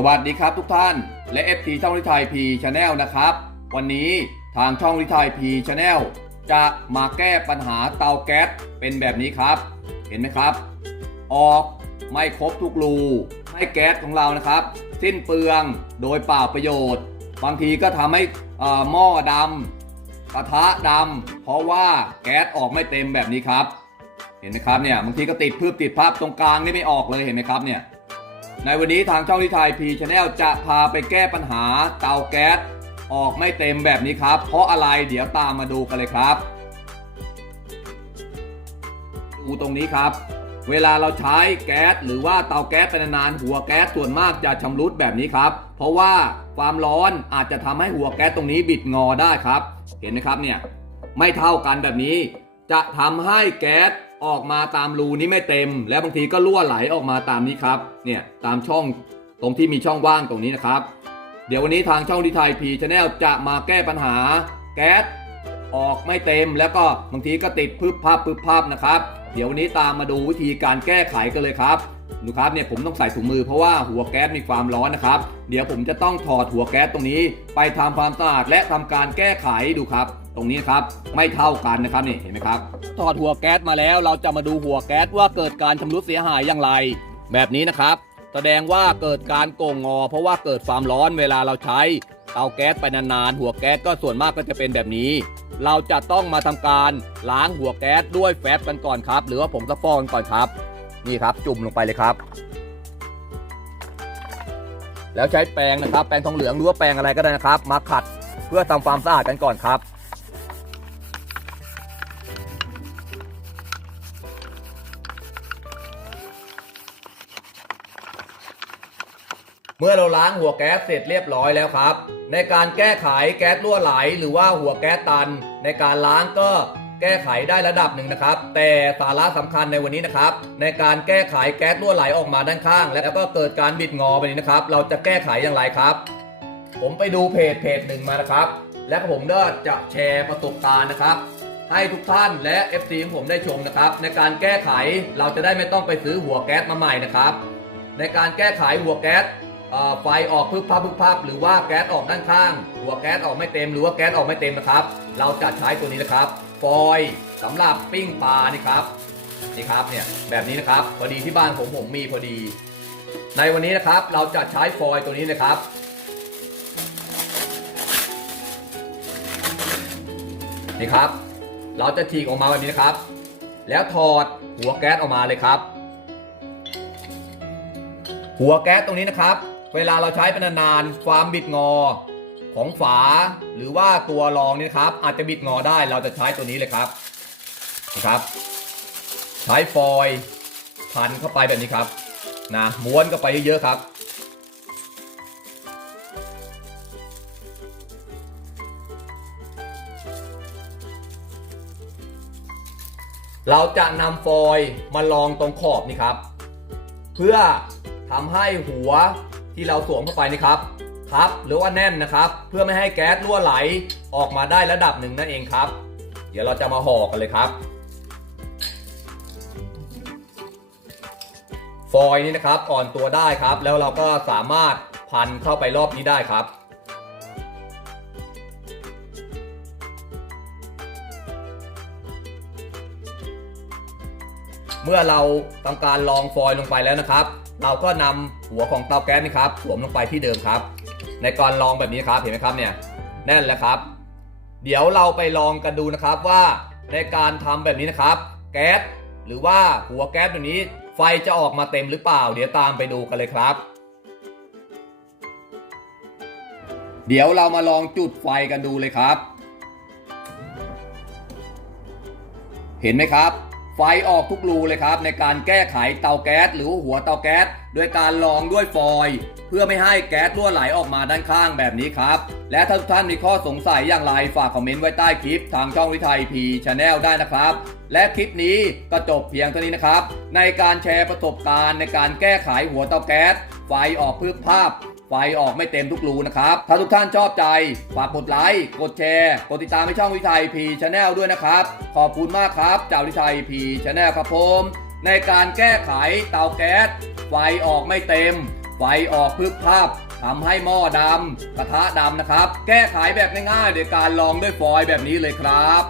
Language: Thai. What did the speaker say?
สวัสดีครับทุกท่าน และ FT ช่องลิทายพีชาแนลนะครับ วันนี้ทางช่องลิทายพีชาแนลจะมาแก้ปัญหาเตาแก๊สเป็นแบบนี้ครับ เห็นไหมครับ ออกไม่ครบทุกรูให้แก๊สของเรานะครับ สิ้นเปลืองโดยเปล่าประโยชน์ บางทีก็ทำให้อ่อหม้อดำกระทะดำเพราะว่าแก๊สออกไม่เต็มแบบนี้ครับ เห็นไหมครับเนี่ยบางทีก็ติดพืบติดภาพตรงกลางนี่ไม่ออกเลยเห็นไหมครับเนี่ย ในวันนี้ทางช่องลิทายพีชาแนลจะพาไปแก้ปัญหาเตาแก๊สออกไม่เต็มแบบนี้ครับ เพราะอะไรเดี๋ยวตามมาดูกันเลยครับ ดูตรงนี้ครับ เวลาเราใช้แก๊สหรือว่าเตาแก๊สเป็นนานๆหัวแก๊สส่วนมากจะชำรุดแบบนี้ครับ เพราะว่าความร้อนอาจจะทำให้หัวแก๊สตรงนี้บิดงอได้ครับ เห็นไหมครับเนี่ยไม่เท่ากันแบบนี้ จะทำให้แก๊ส ออกมาตามรูนี้ไม่เต็ม และบางทีก็รั่วไหลออกมาตามนี้ครับเนี่ยตามช่องตรงที่มีช่องว่างตรงนี้นะครับ เดี๋ยววันนี้ทางช่องดีไทยพีชาแนลจะมาแก้ปัญหาแก๊สออกไม่เต็ม แล้วก็บางทีก็ติดพึบภาพพึบภาพนะครับ เดี๋ยววันนี้ตามมาดูวิธีการแก้ไขกันเลยครับ ดูครับเนี่ยผมต้องใส่ถุงมือเพราะว่าหัวแก๊สมีความร้อนนะครับ เดี๋ยวผมจะต้องถอดหัวแก๊สตรงนี้ ไปทำความสะอาดและทำการแก้ไขดูครับ ตรงนี้ครับไม่เท่ากันนะครับนี่เห็นไหมครับถอดหัวแก๊สมาแล้ว เราจะมาดูหัวแก๊สว่าเกิดการชำรุดเสียหายอย่างไร แบบนี้นะครับ แสดงว่าเกิดการโก่งงอ เพราะว่าเกิดความร้อนเวลาเราใช้เตาแก๊สไปนานๆหัวแก๊สก็ส่วนมากก็จะเป็นแบบนี้ เราจะต้องมาทำการล้างหัวแก๊สด้วยแฟบกันก่อนครับ หรือว่าผงซักฟอกกันก่อนครับ นี่ครับ จุ่มลงไปเลยครับ แล้วใช้แปรงนะครับ แปรงทองเหลืองหรือว่าแปรงอะไรก็ได้นะครับ มาขัดเพื่อทำความสะอาดกันก่อนครับเมื่อเราล้างหัวแก๊สเสร็จเรียบร้อยแล้วครับ ในการแก้ไขแก๊สรั่วไหล หรือว่าหัวแก๊สตัน ในการล้างก็ แก้ไขได้ระดับหนึ่งนะครับ แต่สาระสำคัญในวันนี้นะครับ ในการแก้ไขแก๊สรั่วไหลออกมาด้านข้าง แล้วก็เกิดการบิดงอไปนี้นะครับ เราจะแก้ไขอย่างไรครับ ผมไปดูเพจเพจหนึ่งมานะครับ และผมก็จะแชร์ประสบการณ์นะครับ ให้ทุกท่านและ FC ของผมได้ชมนะครับ ในการแก้ไขเราจะได้ไม่ต้องไปซื้อหัวแก๊สมาใหม่นะครับ ในการแก้ไขหัวแก๊สไฟออกพึบพับพึบพับหรือว่าแก๊สออกด้านข้าง หัวแก๊สออกไม่เต็มหรือว่าแก๊สออกไม่เต็มนะครับ เราจะใช้ตัวนี้นะครับ ฟอยสำหรับปิ้งปลานี่ครับนี่ครับเนี่ยแบบนี้นะครับพอดีที่บ้านผมผมมีพอดี ในวันนี้นะครับเราจะใช้ฟอยตัวนี้นะครับ นี่ครับ เราจะฉีกออกมาแบบนี้นะครับ แล้วถอดหัวแก๊สออกมาเลยครับ หัวแก๊สตรงนี้นะครับ เวลาเราใช้เป็นนานๆความบิดงอ ของฝาหรือว่าตัวรองนี่ครับ อาจจะบิดงอได้เราจะใช้ตัวนี้เลยครับนะครับใช้ฟอยล์พันเข้าไปแบบนี้ครับนะม้วนเข้าไปเยอะๆครับเราจะนำฟอยล์มาลองตรงขอบนี่ครับ เพื่อทำให้หัวที่เราสวมเข้าไปนี่ครับ ครับหรือว่าแน่นนะครับ เพื่อไม่ให้แก๊สรั่วไหลออกมาได้ระดับหนึ่งนั่นเองครับ เดี๋ยวเราจะมาห่อกันเลยครับฟอยล์นี้นะครับอ่อนตัวได้ครับ แล้วเราก็สามารถพันเข้าไปรอบนี้ได้ครับ เมื่อเราทำการลองฟอยล์ลงไปแล้วนะครับ เราก็นำหัวของเตาแก๊สนี่ครับสวมลงไปที่เดิมครับ ในการลองแบบนี้ครับเห็นไหมครับเนี่ยแน่นแล้วครับ เดี๋ยวเราไปลองกันดูนะครับว่าในการทำแบบนี้นะครับ แก๊สหรือว่าหัวแก๊สแบบนี้ ไฟจะออกมาเต็มหรือเปล่า เดี๋ยวตามไปดูกันเลยครับ เดี๋ยวเรามาลองจุดไฟกันดูเลยครับ เห็นไหมครับ ไฟออกทุกรูเลยครับ ในการแก้ไขเตาแก๊สหรือหัวเตาแก๊สโดยการลองด้วยฟอยล์เพื่อไม่ให้แก๊สรั่วไหลออกมาด้านข้างแบบนี้ครับ และถ้าทุกท่านมีข้อสงสัยอย่างไรฝากคอมเมนต์ไว้ใต้คลิปทางช่องวิทยพีชาแนลได้นะครับ และคลิปนี้ก็จบเพียงเท่านี้นะครับ ในการแชร์ประสบการณ์ในการแก้ไขหัวเตาแก๊สไฟออกพึบภาพ ไฟออกไม่เต็มทุกรูนะครับ ถ้าทุกท่านชอบใจ ฝากกดไลค์ กดแชร์ กดติดตามให้ช่องวิทัยพีชาแนลด้วยนะครับ ขอบคุณมากครับจากวิทัยพีชาแนลครับผม ในการแก้ไขเตาแก๊ส ไฟออกไม่เต็ม ไฟออกพึบพับทำให้หม้อดำกระทะดำนะครับ แก้ไขแบบง่ายๆโดยการลองด้วยฟอยล์แบบนี้เลยครับ